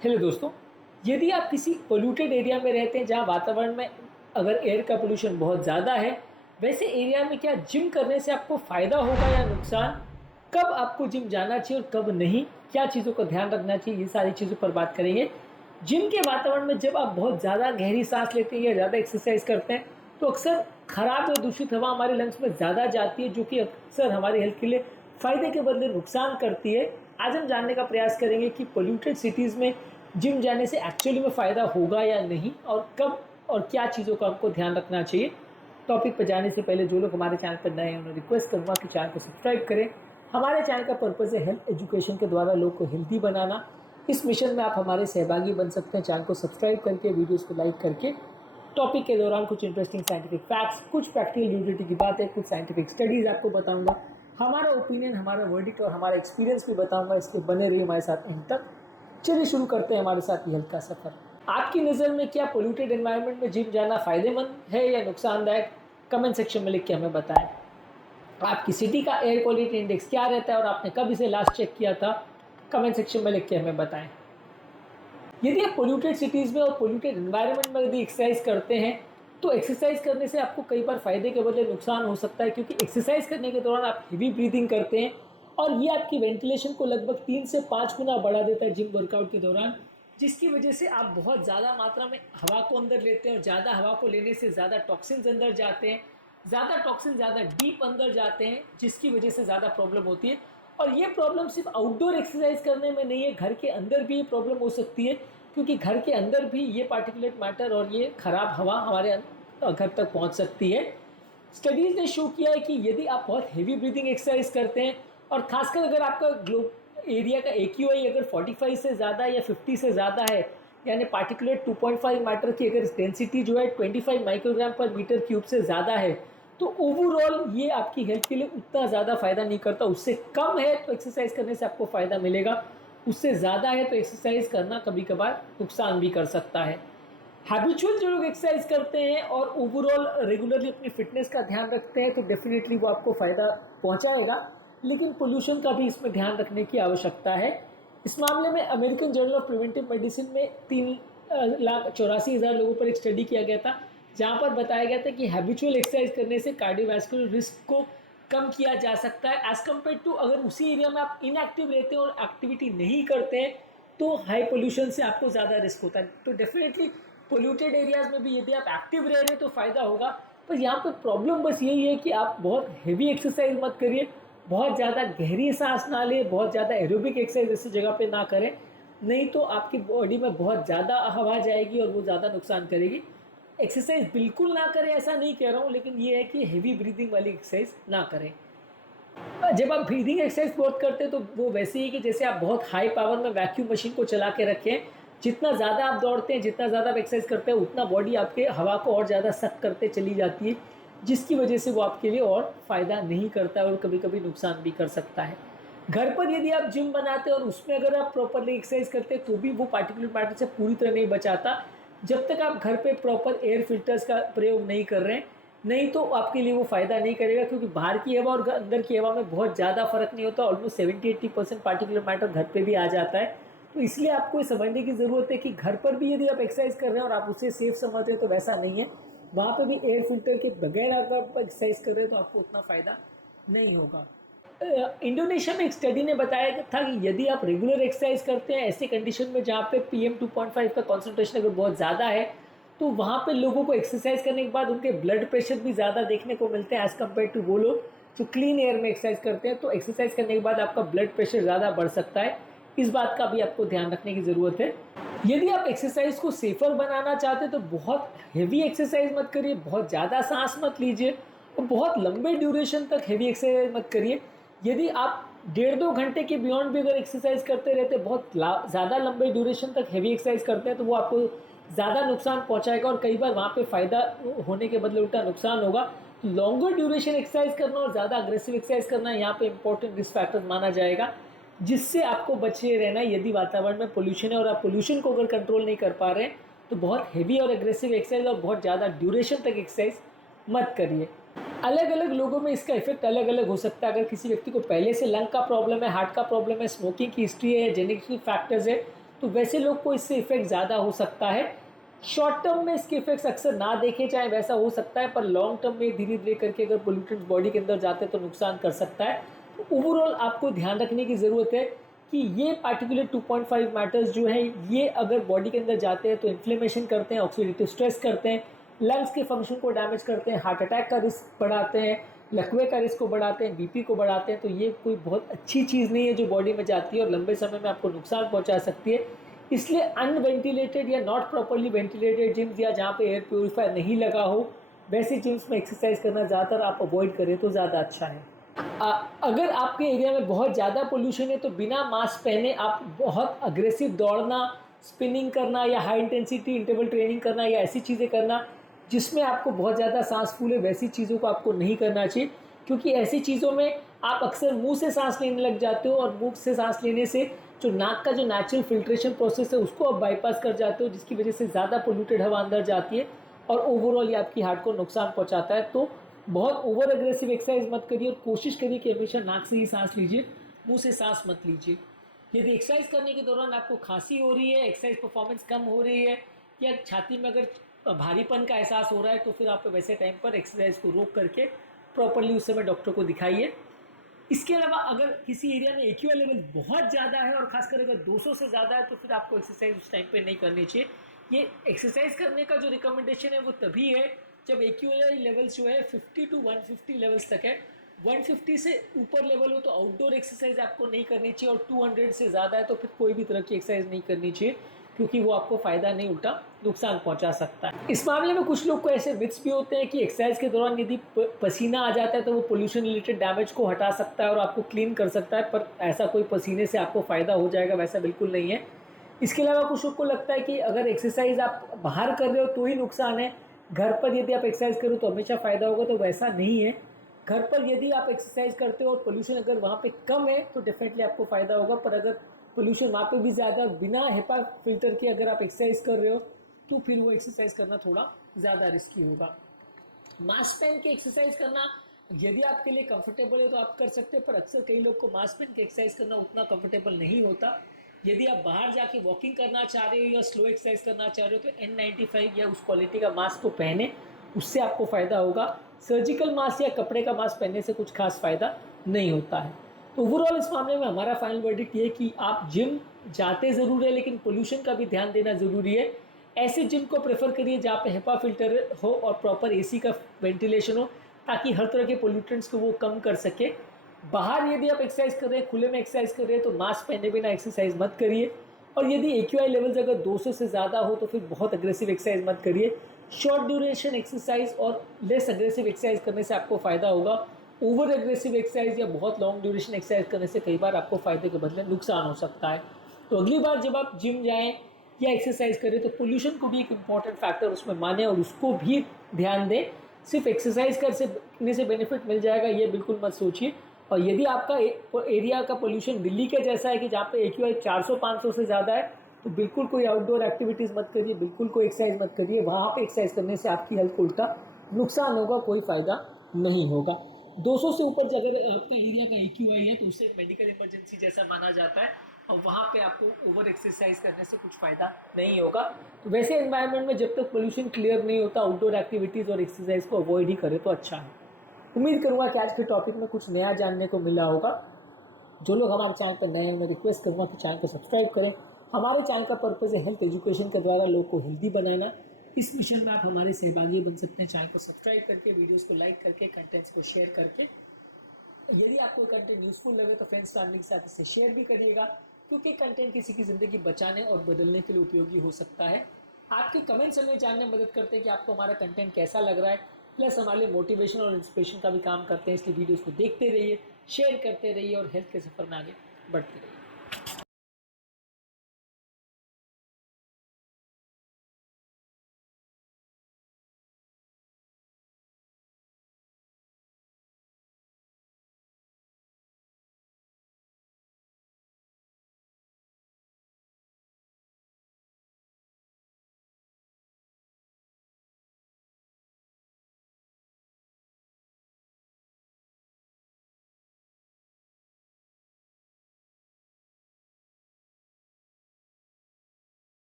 Hello दोस्तों, यदि आप किसी पोल्यूटेड एरिया में रहते हैं जहाँ वातावरण में अगर एयर का पोल्यूशन बहुत ज़्यादा है, वैसे एरिया में क्या जिम करने से आपको फ़ायदा होगा या नुकसान? कब आपको जिम जाना चाहिए और कब नहीं? क्या चीज़ों का ध्यान रखना चाहिए? ये सारी चीज़ों पर बात करेंगे। जिम के वातावरण में जब आप बहुत ज़्यादा गहरी सांस लेते हैं या ज़्यादा एक्सरसाइज करते हैं, तो अक्सर खराब और दूषित हवा हमारे लंग्स में ज़्यादा जाती है, जो कि अक्सर हमारी हेल्थ के लिए फ़ायदे के बदले नुकसान करती है। आज हम जानने का प्रयास करेंगे कि पोल्यूटेड सिटीज़ में जिम जाने से एक्चुअली में फ़ायदा होगा या नहीं, और कब और क्या चीज़ों का हमको ध्यान रखना चाहिए। टॉपिक पर जाने से पहले जो लोग हमारे चैनल पर नए हैं उन्हें रिक्वेस्ट करूँगा कि चैनल को सब्सक्राइब करें। हमारे चैनल का पर्पज़ है हेल्थ एजुकेशन के द्वारा लोग को हेल्दी बनाना। इस मिशन में आप हमारे सहभागी बन सकते हैं चैनल को सब्सक्राइब करके, वीडियोज़ को लाइक करके। टॉपिक के दौरान कुछ इंटरेस्टिंग साइंटिफिक फैक्ट्स, कुछ प्रैक्टिकल यूटिलिटी की बातें, कुछ साइंटिफिक स्टडीज़ आपको बताऊंगा। हमारा ओपिनियन, हमारा वर्डिक्ट और हमारा एक्सपीरियंस भी बताऊंगा, इसलिए बने रहिए हमारे साथ एंड तक। चलिए शुरू करते हैं हमारे साथ ये हेल्थ का सफ़र। आपकी नज़र में क्या पोल्यूटेड एनवायरनमेंट में जिम जाना फ़ायदेमंद है या नुकसानदायक? कमेंट सेक्शन में लिख के हमें बताएं। आपकी सिटी का एयर क्वालिटी इंडेक्स क्या रहता है और आपने कब इसे लास्ट चेक किया था? कमेंट सेक्शन में लिख के हमें बताएं। यदि आप पोल्यूटेड सिटीज़ में और पोल्यूटेड एनवायरनमेंट में यदि एक्सरसाइज करते हैं, तो एक्सरसाइज करने से आपको कई बार फ़ायदे के बदले नुकसान हो सकता है, क्योंकि एक्सरसाइज करने के दौरान आप हेवी ब्रीदिंग करते हैं और ये आपकी वेंटिलेशन को लगभग 3 से 5 गुना बढ़ा देता है जिम वर्कआउट के दौरान, जिसकी वजह से आप बहुत ज़्यादा मात्रा में हवा को अंदर लेते हैं और ज़्यादा हवा को लेने से ज़्यादा टॉक्सिन्स अंदर जाते हैं, ज़्यादा टॉक्सिन ज़्यादा डीप अंदर जाते हैं, जिसकी वजह से ज़्यादा प्रॉब्लम होती है। और ये प्रॉब्लम सिर्फ आउटडोर एक्सरसाइज करने में नहीं है, घर के अंदर भी ये प्रॉब्लम हो सकती है, क्योंकि घर के अंदर भी ये पार्टिकुलेट मैटर और ये ख़राब हवा हमारे घर तक पहुंच सकती है। स्टडीज़ ने शो किया है कि यदि आप बहुत हेवी ब्रीदिंग एक्सरसाइज करते हैं, और खासकर अगर आपका एरिया का AQI अगर 45 से ज़्यादा या 50 से ज़्यादा है, यानी पार्टिकुलेट 2.5 मैटर की अगर डेंसिटी जो है 25 माइक्रोग्राम पर मीटर क्यूब से ज़्यादा है, तो ओवरऑल ये आपकी हेल्थ के लिए उतना ज़्यादा फ़ायदा नहीं करता। उससे कम है तो एक्सरसाइज करने से आपको फ़ायदा मिलेगा, उससे ज़्यादा है तो एक्सरसाइज करना कभी कभार नुकसान भी कर सकता है। हैबिचुअल जो लोग एक्सरसाइज करते हैं और ओवरऑल रेगुलरली अपनी फिटनेस का ध्यान रखते हैं, तो डेफिनेटली वो आपको फ़ायदा पहुंचाएगा, लेकिन पोल्यूशन का भी इसमें ध्यान रखने की आवश्यकता है। इस मामले में American journal of preventive medicine में 3,84,000 लोगों पर एक स्टडी किया गया था, जहां पर बताया गया था कि हैबिचुअल एक्सरसाइज करने से कार्डियोवैस्कुलर रिस्क को कम किया जा सकता है, एज़ कम्पेयर टू अगर उसी एरिया में आप इनएक्टिव रहते हैं और एक्टिविटी नहीं करते हैं, तो हाई पोल्यूशन से आपको ज़्यादा रिस्क होता है। तो डेफिनेटली पोल्यूटेड एरियाज़ में भी यदि आप एक्टिव रह रहे हैं तो फ़ायदा होगा। पर यहाँ पर प्रॉब्लम बस यही है कि आप बहुत हेवी एक्सरसाइज मत करिए, बहुत ज़्यादा गहरी सांस ना लें, बहुत ज़्यादा एरोबिक एक्सरसाइज ऐसी जगह पे ना करें, नहीं तो आपकी बॉडी में बहुत ज़्यादा हवा जाएगी और वो ज़्यादा नुकसान करेगी। एक्सरसाइज बिल्कुल ना करें ऐसा नहीं कह रहा हूँ, लेकिन ये है कि हेवी ब्रीदिंग वाली एक्सरसाइज ना करें। जब आप ब्रीदिंग एक्सरसाइज बहुत करते हैं तो वो वैसे ही कि जैसे आप बहुत हाई पावर में वैक्यूम मशीन को चला के रखें। जितना ज़्यादा आप दौड़ते हैं, जितना ज़्यादा आप एक्सरसाइज करते हैं, उतना बॉडी आपके हवा को और ज़्यादा सक करते चली जाती है, जिसकी वजह से वो आपके लिए और फ़ायदा नहीं करता और कभी कभी नुकसान भी कर सकता है। घर पर यदि आप जिम बनाते हैं और उसमें अगर आप प्रॉपरली एक्सरसाइज करते हैं, तो भी वो पार्टिकुलर मैटर से पूरी तरह नहीं बचाता, जब तक आप घर पे प्रॉपर एयर फिल्टर्स का प्रयोग नहीं कर रहे हैं। नहीं तो आपके लिए वो फ़ायदा नहीं करेगा, क्योंकि बाहर की हवा और अंदर की हवा में बहुत ज़्यादा फ़र्क नहीं होता। ऑलमोस्ट 70-80% पार्टिकुलर मैटर घर पे भी आ जाता है। तो इसलिए आपको ये समझने की ज़रूरत है कि घर पर भी यदि आप एक्सरसाइज कर रहे हैं और आप उसे सेफ समझ रहे हैं, तो वैसा नहीं है। वहाँ पर भी एयर फिल्टर के बगैर अगर आप एक्सरसाइज कर रहे हैं तो आपको उतना फ़ायदा नहीं होगा। इंडोनेशिया में एक स्टडी ने बताया था कि यदि आप रेगुलर एक्सरसाइज करते हैं ऐसे कंडीशन में जहाँ पे PM2.5 का कॉन्सेंट्रेशन अगर बहुत ज़्यादा है, तो वहाँ पे लोगों को एक्सरसाइज करने के बाद उनके ब्लड प्रेशर भी ज़्यादा देखने को मिलते हैं एज़ कम्पेयर टू वो लोग जो क्लीन एयर में एक्सरसाइज करते हैं। तो एक्सरसाइज करने के बाद आपका ब्लड प्रेशर ज़्यादा बढ़ सकता है, इस बात का भी आपको ध्यान रखने की ज़रूरत है। यदि आप एक्सरसाइज को सेफर बनाना चाहते हैं तो बहुत हेवी एक्सरसाइज मत करिए, बहुत ज़्यादा सांस मत लीजिए और बहुत लंबे ड्यूरेशन तक हेवी एक्सरसाइज मत करिए। यदि आप 1.5-2 घंटे के बियॉन्ड भी अगर एक्सरसाइज करते रहते, बहुत ज़्यादा लंबे ड्यूरेशन तक हेवी एक्सरसाइज करते हैं, तो वो आपको ज़्यादा नुकसान पहुंचाएगा और कई बार वहाँ पे फ़ायदा होने के बदले उल्टा नुकसान होगा। लॉन्गर ड्यूरेशन एक्सरसाइज करना और ज़्यादा अग्रेसिव एक्सरसाइज करना यहाँ पे इंपॉर्टेंट रिस्क फैक्टर माना जाएगा, जिससे आपको बचे रहना है। यदि वातावरण में पोल्यूशन है और आप पोल्यूशन को अगर कंट्रोल नहीं कर पा रहे हैं, तो बहुत हेवी और एग्रेसिव एक्सरसाइज और बहुत ज़्यादा ड्यूरेशन तक एक्सरसाइज मत करिए। अलग अलग लोगों में इसका इफेक्ट अलग अलग हो सकता है। अगर किसी व्यक्ति को पहले से लंग का प्रॉब्लम है, हार्ट का प्रॉब्लम है, स्मोकिंग की हिस्ट्री है, जेनेटिक फैक्टर्स है, तो वैसे लोग को इससे इफेक्ट ज़्यादा हो सकता है। शॉर्ट टर्म में इसके इफेक्ट्स अक्सर ना देखे जाए वैसा हो सकता है, पर लॉन्ग टर्म में धीरे धीरे करके अगर पोल्यूटेंट्स बॉडी के अंदर जाते हैं तो नुकसान कर सकता है। तो ओवरऑल आपको ध्यान रखने की ज़रूरत है कि ये पार्टिकुलर 2.5 मैटर्स जो है ये अगर बॉडी के अंदर जाते हैं तो इन्फ्लेमेशन करते हैं, ऑक्सीडेटिव स्ट्रेस करते हैं, लंग्स के फंक्शन को डैमेज करते हैं, हार्ट अटैक का रिस्क बढ़ाते हैं, लकवे का रिस्क को बढ़ाते हैं, बीपी को बढ़ाते हैं। तो ये कोई बहुत अच्छी चीज़ नहीं है जो बॉडी में जाती है और लंबे समय में आपको नुकसान पहुंचा सकती है। इसलिए अनवेंटिलेटेड या नॉट प्रॉपरली वेंटिलेटेड जिम्स या जहाँ पे एयर प्योरीफायर नहीं लगा हो वैसे जिम्स में एक्सरसाइज करना ज़्यादातर आप अवॉइड करें तो ज़्यादा अच्छा है। अगर आपके एरिया में बहुत ज़्यादा पोल्यूशन है तो बिना मास्क पहने आप बहुत अग्रेसिव दौड़ना, स्पिनिंग करना या हाई इंटेंसिटी इंटरवल ट्रेनिंग करना या ऐसी चीज़ें करना जिसमें आपको बहुत ज़्यादा सांस फूले वैसी चीज़ों को आपको नहीं करना चाहिए, क्योंकि ऐसी चीज़ों में आप अक्सर मुंह से सांस लेने लग जाते हो और मुंह से सांस लेने से जो नाक का जो नेचुरल फिल्ट्रेशन प्रोसेस है उसको आप बाईपास कर जाते हो, जिसकी वजह से ज़्यादा पोल्यूटेड हवा अंदर जाती है और ओवरऑल ये आपकी हार्ट को नुकसान पहुंचाता है। तो बहुत ओवर एग्रेसिव एक्सरसाइज मत करिए और कोशिश करिए कि हमेशा नाक से ही सांस लीजिए, मुंह से सांस मत लीजिए। यदि एक्सरसाइज करने के दौरान आपको खांसी हो रही है, एक्सरसाइज परफॉर्मेंस कम हो रही है या छाती में अगर भारीपन का एहसास हो रहा है तो फिर आप वैसे टाइम पर एक्सरसाइज को रोक करके प्रॉपरली उस समय डॉक्टर को दिखाइए। इसके अलावा अगर किसी एरिया में एक्यूआई लेवल बहुत ज़्यादा है और खासकर अगर 200 से ज़्यादा है तो फिर आपको एक्सरसाइज उस टाइम पे नहीं करनी चाहिए। ये एक्सरसाइज करने का जो रिकमेंडेशन है वो तभी है जब एक्यूआई लेवल्स जो है 50 टू 150 लेवल्स तक है। 150 से ऊपर लेवल हो तो आउटडोर एक्सरसाइज आपको नहीं करनी चाहिए और 200 से ज़्यादा है तो फिर कोई भी तरह की एक्सरसाइज नहीं करनी चाहिए, क्योंकि वो आपको फ़ायदा नहीं उल्टा नुकसान पहुंचा सकता है। इस मामले में कुछ लोग को ऐसे मिथ्स भी होते हैं कि एक्सरसाइज के दौरान यदि पसीना आ जाता है तो वो पोल्यूशन रिलेटेड डैमेज को हटा सकता है और आपको क्लीन कर सकता है, पर ऐसा कोई पसीने से आपको फ़ायदा हो जाएगा वैसा बिल्कुल नहीं है। इसके अलावा कुछ लोग को लगता है कि अगर एक्सरसाइज आप बाहर कर रहे हो तो ही नुकसान है, घर पर यदि आप एक्सरसाइज करो तो हमेशा फ़ायदा होगा, तो वैसा नहीं है। घर पर यदि आप एक्सरसाइज करते हो और पोल्यूशन अगर वहाँ पे कम है तो डेफिनेटली आपको फ़ायदा होगा, पर अगर पोल्यूशन वहाँ पे भी ज़्यादा बिना हेपा फिल्टर के अगर आप एक्सरसाइज कर रहे हो तो फिर वो एक्सरसाइज करना थोड़ा ज़्यादा रिस्की होगा। मास्क पहन के एक्सरसाइज करना यदि आपके लिए कंफर्टेबल है तो आप कर सकते हैं, पर अक्सर कई लोग को मास्क पहन के एक्सरसाइज करना उतना कंफर्टेबल नहीं होता। यदि आप बाहर जाके वॉकिंग करना चाह रहे हो या स्लो एक्सरसाइज करना चाह रहे हो तो N95 या उस क्वालिटी का मास्क को पहने, उससे आपको फ़ायदा होगा। सर्जिकल मास्क या कपड़े का मास्क पहनने से कुछ खास फ़ायदा नहीं होता है। तो ओवरऑल इस मामले में हमारा फाइनल वर्डिक्ट ये कि आप जिम जाते ज़रूर है लेकिन पोल्यूशन का भी ध्यान देना ज़रूरी है। ऐसे जिम को प्रेफर करिए जहाँ पे हेपा फिल्टर हो और प्रॉपर एसी का वेंटिलेशन हो, ताकि हर तरह के पोल्यूटेंट्स को वो कम कर सके। बाहर यदि आप एक्सरसाइज कर रहे हैं, खुले में एक्सरसाइज कर रहे हैं तो मास्क पहने बिना एक्सरसाइज मत करिए, और यदि एक्यूआई लेवल्स अगर 200 से ज़्यादा हो तो फिर बहुत अग्रेसिव एक्सरसाइज मत करिए। शॉर्ट ड्यूरेशन एक्सरसाइज और लेस अग्रेसिव एक्सरसाइज करने से आपको फ़ायदा होगा। ओवर एग्रेसिव एक्सरसाइज या बहुत लॉन्ग ड्यूरेशन एक्सरसाइज करने से कई बार आपको फ़ायदे के बदले नुकसान हो सकता है। तो अगली बार जब आप जिम जाएँ या एक्सरसाइज करें तो पोल्यूशन को भी एक इम्पॉर्टेंट फैक्टर उसमें माने और उसको भी ध्यान दें। सिर्फ एक्सरसाइज करने से बेनिफिट मिल जाएगा ये बिल्कुल मत सोचिए। और यदि आपका एरिया का पोल्यूशन दिल्ली के जैसा है कि जहाँ पे एक्यूआई 400-500 से ज़्यादा है तो बिल्कुल कोई आउटडोर एक्टिविटीज़ मत करिए, बिल्कुल कोई एक्सरसाइज मत करिए। वहाँ पे एक्सरसाइज करने से आपकी हेल्थ को उल्टा नुकसान होगा, कोई फ़ायदा नहीं होगा। 200 से ऊपर अगर आपका एरिया का एक्यूआई है तो उसे मेडिकल इमरजेंसी जैसा माना जाता है और वहाँ पे आपको ओवर एक्सरसाइज करने से कुछ फ़ायदा नहीं होगा। तो वैसे एनवायरनमेंट में जब तक पोल्यूशन क्लियर नहीं होता आउटडोर एक्टिविटीज़ और एक्सरसाइज को अवॉइड ही करें तो अच्छा है। उम्मीद करूँगा कि आज के टॉपिक में कुछ नया जानने को मिला होगा। जो लोग हमारे चैनल पर नए हैं मैं रिक्वेस्ट करूँगा कि चैनल को सब्सक्राइब करें। हमारे चैनल का पर्पज़ है हेल्थ एजुकेशन के द्वारा लोग को हेल्दी बनाना। इस मिशन में आप हमारे सहभागी बन सकते हैं चैनल को सब्सक्राइब करके, वीडियोज़ को लाइक करके, कंटेंट्स को शेयर करके। यदि आपको कंटेंट यूजफुल लगे तो फ्रेंड्स फैमिली के साथ इसे शेयर भी करिएगा, क्योंकि कंटेंट किसी की ज़िंदगी बचाने और बदलने के लिए उपयोगी हो सकता है। आपके कमेंट्स हमें जानने में मदद करते हैं कि आपको हमारा कंटेंट कैसा लग रहा है, प्लस हमारे लिए मोटिवेशन और इंस्पिरेशन का भी काम करते हैं। इसलिए वीडियोस को देखते रहिए, शेयर करते रहिए और हेल्थ के सफ़र में आगे बढ़ते रहिए।